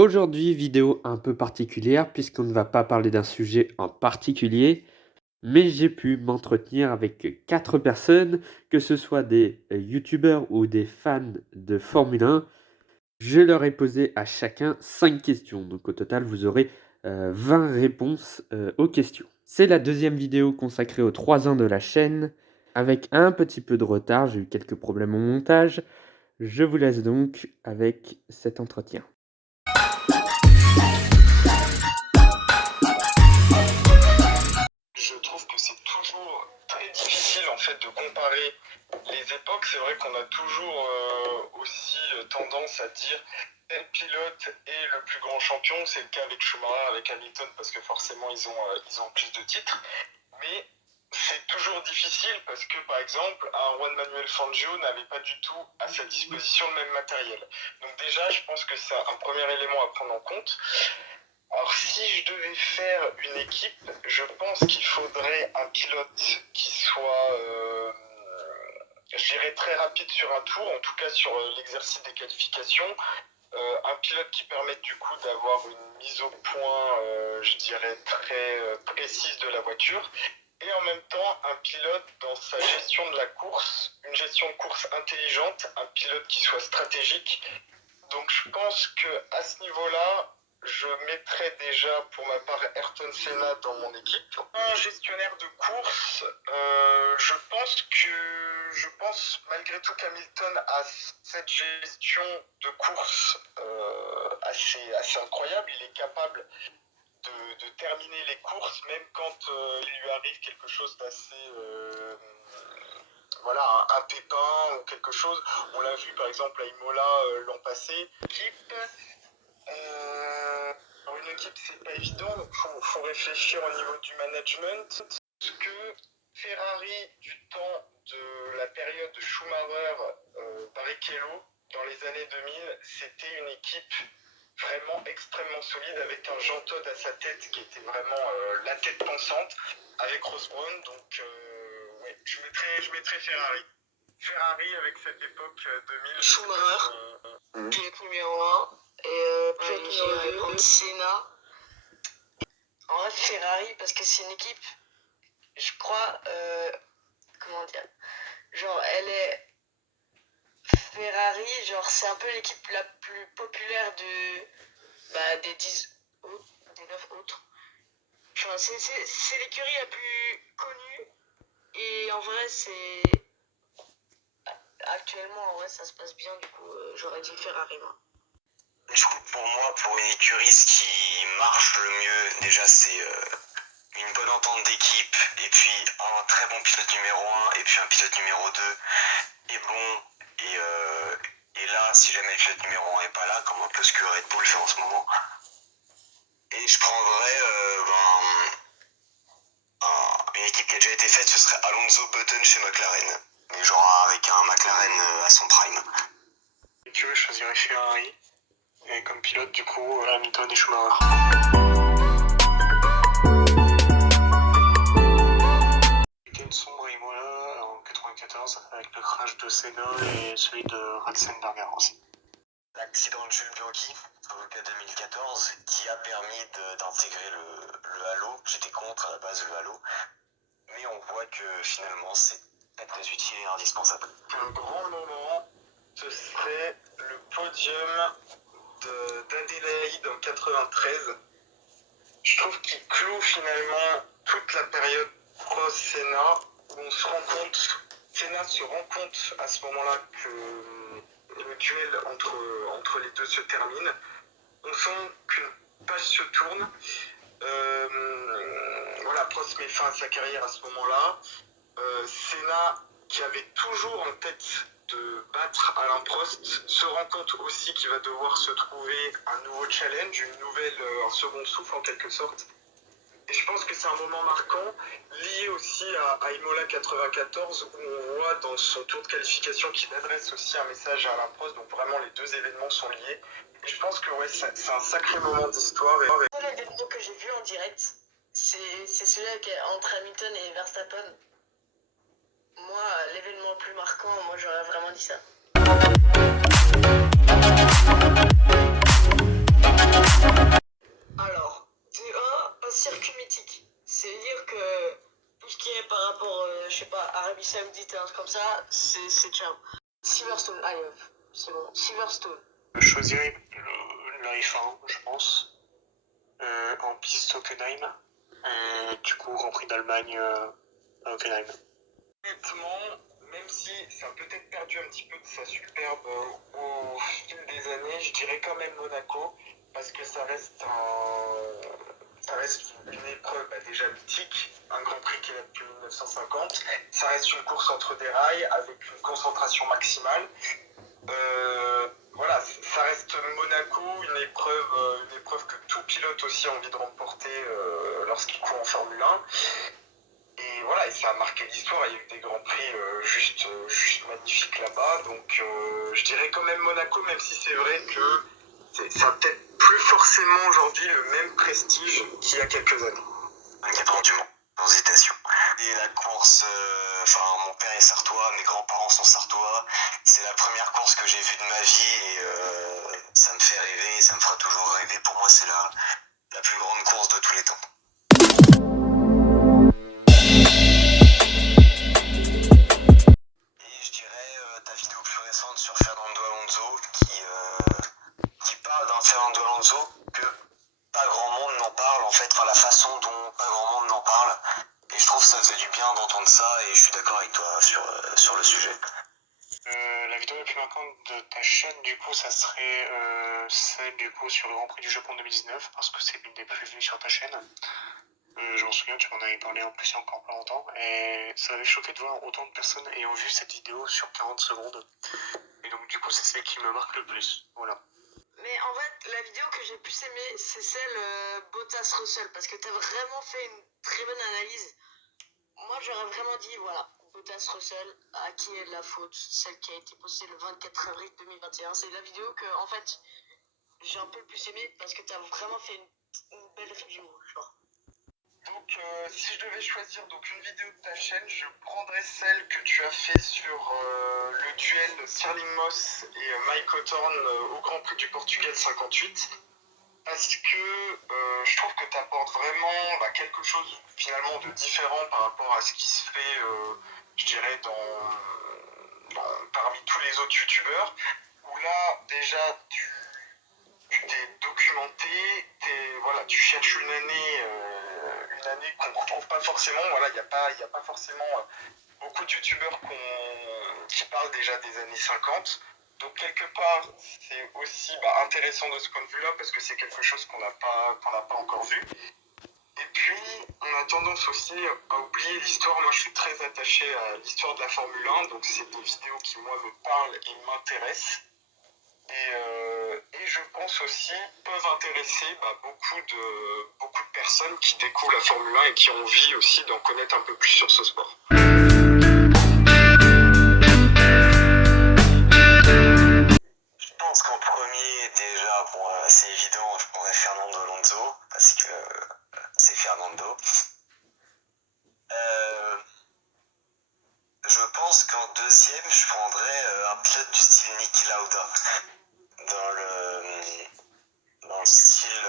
Aujourd'hui, vidéo un peu particulière puisqu'on ne va pas parler d'un sujet en particulier, mais j'ai pu m'entretenir avec 4 personnes, que ce soit des youtubeurs ou des fans de Formule 1. Je leur ai posé à chacun 5 questions, donc au total vous aurez 20 réponses aux questions. C'est la deuxième vidéo consacrée aux 3 ans de la chaîne, avec un petit peu de retard, j'ai eu quelques problèmes au montage. Je vous laisse donc avec cet entretien. Je trouve que c'est toujours très difficile en fait de comparer les époques. C'est vrai qu'on a toujours aussi tendance à dire tel pilote est le plus grand champion. C'est le cas avec Schumacher, avec Hamilton, parce que forcément ils ont plus de titres. Mais c'est toujours difficile parce que par exemple un Juan Manuel Fangio n'avait pas du tout à sa disposition le même matériel. Donc déjà je pense que c'est un premier élément à prendre en compte. Alors si je devais faire une équipe, je pense qu'il faudrait un pilote qui soit, je dirais, très rapide sur un tour, en tout cas sur l'exercice des qualifications. Un pilote qui permette du coup d'avoir une mise au point, je dirais, très précise de la voiture. Et en même temps, un pilote dans sa gestion de la course, une gestion de course intelligente, un pilote qui soit stratégique. Donc je pense qu'à ce niveau-là, je mettrais déjà pour ma part Ayrton Senna dans mon équipe. Un gestionnaire de course, je pense malgré tout qu'Hamilton a cette gestion de course assez incroyable. Il est capable de terminer les courses même quand il lui arrive quelque chose d'assez... voilà, un pépin ou quelque chose. On l'a vu par exemple à Imola l'an passé. Une équipe, c'est pas évident, donc faut réfléchir au niveau du management. Parce que Ferrari, du temps de la période de Schumacher, Barrichello, dans les années 2000, c'était une équipe vraiment extrêmement solide avec un Jean Todt à sa tête qui était vraiment la tête pensante avec Ross Brown. Donc ouais, je mettrais Ferrari. Ferrari avec cette époque 2000. Schumacher, pilote numéro 1. Et pilote numéro 2, Senna. En vrai, Ferrari, parce que c'est une équipe, je crois, comment dire, genre, elle est Ferrari, genre, c'est un peu l'équipe la plus populaire des 10 autres, des 9 autres. Enfin, c'est l'écurie la plus connue, et en vrai, actuellement, en vrai, ça se passe bien, du coup, j'aurais dit Ferrari, moi. Du coup, pour moi, pour une écurie, ce qui marche le mieux, déjà, c'est une bonne entente d'équipe, et puis un très bon pilote numéro 1, et puis un pilote numéro 2 est bon, et là, si jamais le pilote numéro 1 est pas là, comme un peu ce que Red Bull fait en ce moment, et je prendrais une équipe qui a déjà été faite, ce serait Alonso Button chez McLaren, mais genre avec un McLaren à son prime. Je choisirais Ferrari. Et comme pilote, du coup, Hamilton et Schumacher. C'était une sombre Imola en 94 avec le crash de Senna et celui de Ratzenberger aussi. L'accident de Jules Bianchi, au 2014, qui a permis d'intégrer le halo. J'étais contre à la base le halo, mais on voit que finalement c'est très utile et indispensable. Un grand moment, ce serait le podium d'Adélaïde en 93. Je trouve qu'il cloue finalement toute la période Prost-Senna où on se rend compte, Senna se rend compte à ce moment-là que le duel entre les deux se termine. On sent qu'une page se tourne. Voilà, Prost met fin à sa carrière à ce moment-là. Senna, qui avait toujours en tête de battre Alain Prost, se rend compte aussi qu'il va devoir se trouver un nouveau challenge, un second souffle en quelque sorte. Et je pense que c'est un moment marquant, lié aussi à Imola 94, où on voit dans son tour de qualification qu'il adresse aussi un message à Alain Prost, donc vraiment les deux événements sont liés. Et je pense que ouais, c'est un sacré moment d'histoire. L'événement que j'ai vu en direct, c'est celui entre Hamilton et Verstappen. Moi, l'événement le plus marquant, moi j'aurais vraiment dit ça. Arabie Saoudite et un truc comme ça, c'est ciao. Silverstone, allez hop, c'est bon, Silverstone. Je choisirais la F1, je pense, en piste Hockenheim. Du coup, Grand Prix d'Allemagne à Hockenheim. Honnêtement, même si ça a peut-être perdu un petit peu de sa superbe au fil des années, je dirais quand même Monaco, parce que ça reste une épreuve déjà mythique, un Grand Prix qui est là depuis 1950. Ça reste une course entre des rails avec une concentration maximale. Voilà, ça reste Monaco, une épreuve que tout pilote aussi a envie de remporter lorsqu'il court en Formule 1. Et voilà, et ça a marqué l'histoire, il y a eu des grands prix juste magnifiques là-bas. Donc je dirais quand même Monaco, même si c'est vrai que ça a peut-être plus forcément aujourd'hui le même prestige qu'il y a quelques années. Un gagnant du monde, sans hésitation. Et la course, mon père est sartois, mes grands-parents sont sartois. C'est la première course que j'ai vue de ma vie et ça me fait rêver, ça me fera toujours rêver. Pour moi, c'est la plus grande course de tous les temps. Et je dirais ta vidéo plus récente sur Fernando Alonso qui parle d'un Fernando Alonso que pas grand monde n'en parle en fait, la façon dont pas grand monde n'en parle. Et je trouve que ça faisait du bien d'entendre ça et je suis d'accord avec toi sur le sujet. La vidéo la plus marquante de ta chaîne, du coup, ça serait celle du coup sur le Grand Prix du Japon 2019, parce que c'est l'une des plus vues sur ta chaîne. Je m'en souviens, tu m'en avais parlé en plus il y a encore pas longtemps, et ça m'avait choqué de voir autant de personnes ayant vu cette vidéo sur 40 secondes. Et donc du coup, c'est celle qui me marque le plus. Voilà. Mais en fait, la vidéo que j'ai le plus aimée, c'est celle Bottas-Russell, parce que t'as vraiment fait une très bonne analyse. Moi, j'aurais vraiment dit, voilà, Bottas-Russell, à qui est de la faute, celle qui a été postée le 24 avril 2021. C'est la vidéo que, en fait, j'ai un peu le plus aimée, parce que t'as vraiment fait une belle review, genre. Donc si je devais choisir une vidéo de ta chaîne, je prendrais celle que tu as fait sur le duel Stirling Moss et Mike Hawthorne au Grand Prix du Portugal 58. Parce que je trouve que tu apportes vraiment quelque chose finalement de différent par rapport à ce qui se fait, je dirais, parmi tous les autres youtubeurs. Où là, déjà, tu t'es documenté, tu cherches une année qu'on ne retrouve pas forcément. Voilà, il n'y a pas forcément beaucoup de youtubeurs qui parlent déjà des années 50. Donc quelque part, c'est aussi intéressant de ce point de vue-là parce que c'est quelque chose qu'on n'a pas encore vu. Et puis, on a tendance aussi à oublier l'histoire. Moi, je suis très attaché à l'histoire de la Formule 1, donc c'est des vidéos qui, moi, me parlent et m'intéressent. Et je pense aussi peuvent intéresser beaucoup de personnes qui découvrent la Formule 1 et qui ont envie aussi d'en connaître un peu plus sur ce sport. Je pense qu'en premier, déjà, c'est évident, je prendrais Fernando Alonso, parce que c'est Fernando. Je pense qu'en deuxième, je prendrais un pilote du style Niki Lauda. Dans le style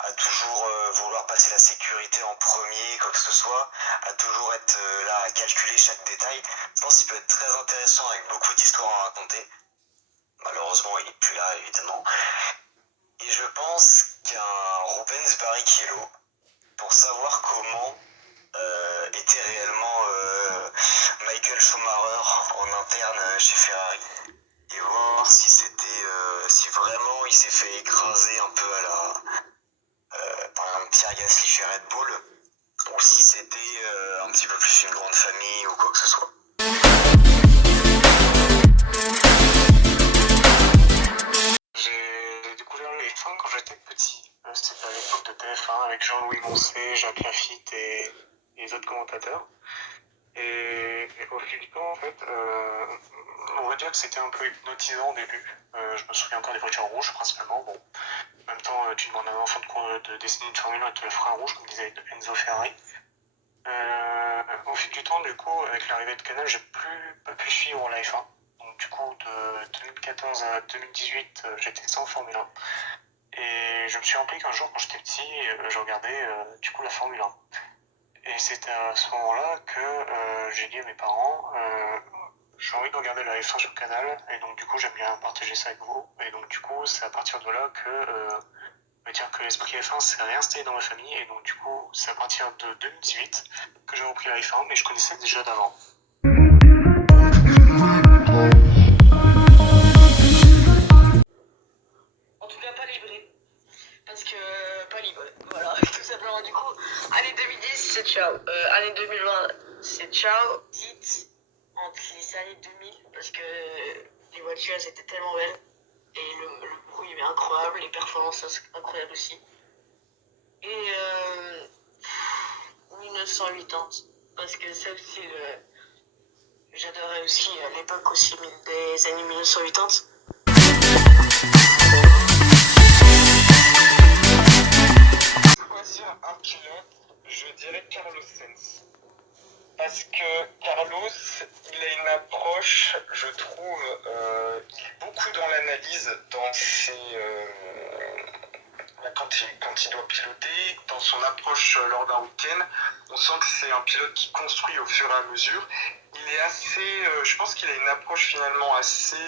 à toujours vouloir passer la sécurité en premier, quoi que ce soit, à toujours être là à calculer chaque détail. Je pense qu'il peut être très intéressant avec beaucoup d'histoires à raconter. Malheureusement, il n'est plus là, évidemment. Et je pense qu'un Rubens Barrichello, pour savoir comment était réellement Michael Schumacher en interne chez Ferrari, et voir si vraiment il s'est fait écraser un peu par exemple Pierre Gasly chez Red Bull, ou si c'était un petit peu plus une grande famille ou quoi que ce soit. J'ai découvert le F1 quand j'étais petit. C'était à l'époque de TF1 avec Jean-Louis Moncé, Jacques Lafitte et les autres commentateurs. Et au fil du temps, en fait, on va dire que c'était un peu hypnotisant au début. Je me souviens encore des voitures rouges, principalement. Bon, en même temps, tu demandes à un enfant de dessiner une Formule 1 et te le fera rouge, comme disait Enzo Ferrari. Au fil du temps, du coup, avec l'arrivée de Canal, j'ai pas pu suivre la F1. Donc, du coup, de 2014 à 2018, j'étais sans Formule 1. Et je me suis rappelé qu'un jour, quand j'étais petit, je regardais du coup la Formule 1. Et c'était à ce moment-là que j'ai dit à mes parents, j'ai envie de regarder la F1 sur Canal, et donc du coup j'aime bien partager ça avec vous. Et donc du coup c'est à partir de là que me dire que l'esprit F1 s'est réinstallé dans ma famille, et donc du coup c'est à partir de 2018 que j'ai repris la F1, mais je connaissais déjà d'avant. En tout cas, pas livré. Parce que pas livré. Voilà, tout simplement. Du coup, année 2010, c'est ciao. Année 2020, c'est ciao. Dites entre les années 2000, parce que les voitures, elles étaient tellement belles. Et le bruit est incroyable, les performances sont incroyables aussi. Et 1980, parce que ça aussi, j'adorais aussi l'époque aussi des années 1980. Choisir un pilote, je dirais Carlos Sainz. Parce que Carlos, il a une approche, je trouve, il est beaucoup dans l'analyse, dans quand il doit piloter, dans son approche lors d'un week-end. On sent que c'est un pilote qui construit au fur et à mesure. Il est assez, je pense qu'il a une approche finalement assez,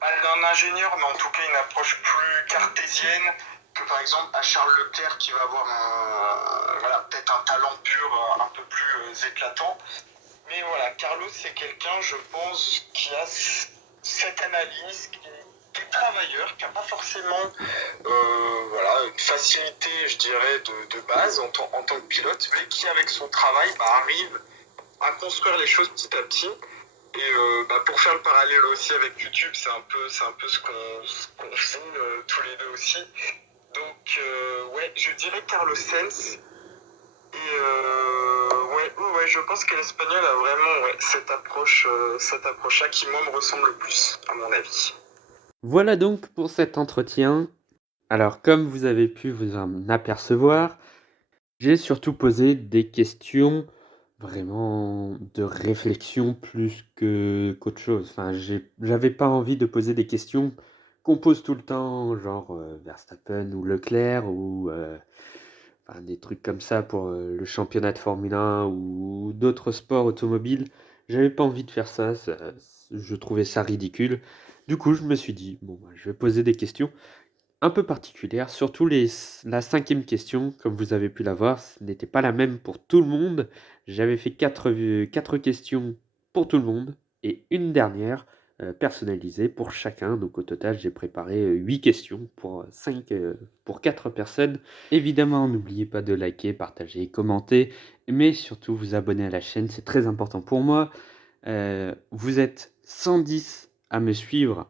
pas d'un ingénieur, mais en tout cas une approche plus cartésienne que par exemple à Charles Leclerc qui va avoir peut-être un talent pur un peu plus éclatant. Mais voilà, Carlos c'est quelqu'un, je pense, qui a cette analyse, qui est travailleur, qui n'a pas forcément une facilité, je dirais, de base en tant que pilote, mais qui avec son travail arrive à construire les choses petit à petit. Et pour faire le parallèle aussi avec YouTube, c'est un peu ce qu'on fait tous les deux aussi. Donc je dirais Carlos Sainz. Et je pense que l'Espagnol a vraiment cette approche-là qui moi me ressemble le plus, à mon avis. Voilà donc pour cet entretien. Alors, comme vous avez pu vous en apercevoir, j'ai surtout posé des questions vraiment de réflexion plus qu'autre chose. Enfin, j'avais pas envie de poser des questions qu'on pose tout le temps, genre Verstappen ou Leclerc, ou des trucs comme ça pour le championnat de Formule 1 ou d'autres sports automobiles. J'avais pas envie de faire ça, je trouvais ça ridicule. Du coup, je me suis dit, bon, je vais poser des questions un peu particulière, surtout la cinquième question, comme vous avez pu la voir, ce n'était pas la même pour tout le monde. J'avais fait quatre questions pour tout le monde et une dernière personnalisée pour chacun. Donc au total, j'ai préparé 8 questions pour 4 personnes. Évidemment, n'oubliez pas de liker, partager, commenter, mais surtout vous abonner à la chaîne, c'est très important pour moi. Vous êtes 110 à me suivre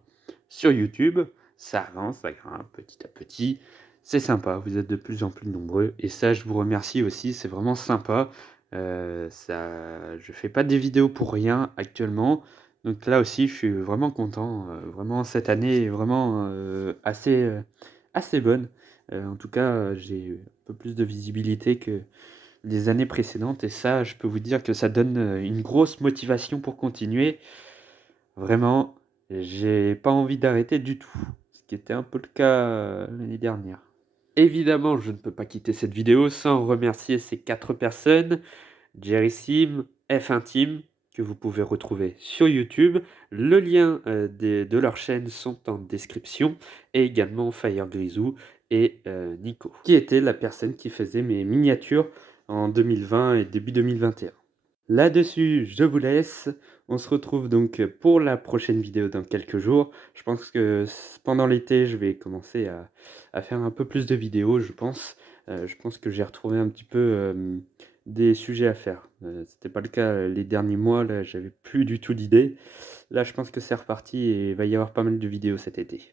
sur YouTube. Ça avance, ça grimpe petit à petit. C'est sympa, vous êtes de plus en plus nombreux. Et ça, je vous remercie aussi, c'est vraiment sympa. Je fais pas des vidéos pour rien actuellement. Donc là aussi, je suis vraiment content. Vraiment, cette année est vraiment assez bonne. En tout cas, j'ai un peu plus de visibilité que les années précédentes. Et ça, je peux vous dire que ça donne une grosse motivation pour continuer. Vraiment, j'ai pas envie d'arrêter du tout, ce qui était un peu le cas l'année dernière. Évidemment, je ne peux pas quitter cette vidéo sans remercier ces 4 personnes, Jerry Sim, F1 Team, que vous pouvez retrouver sur YouTube. Le lien de leur chaîne sont en description, et également Fire Grisou et Nico, qui était la personne qui faisait mes miniatures en 2020 et début 2021. Là-dessus, je vous laisse. On se retrouve donc pour la prochaine vidéo dans quelques jours. Je pense que pendant l'été, je vais commencer à faire un peu plus de vidéos, je pense. Je pense que j'ai retrouvé un petit peu des sujets à faire. C'était pas le cas les derniers mois, là, j'avais plus du tout d'idées. Là, je pense que c'est reparti et il va y avoir pas mal de vidéos cet été.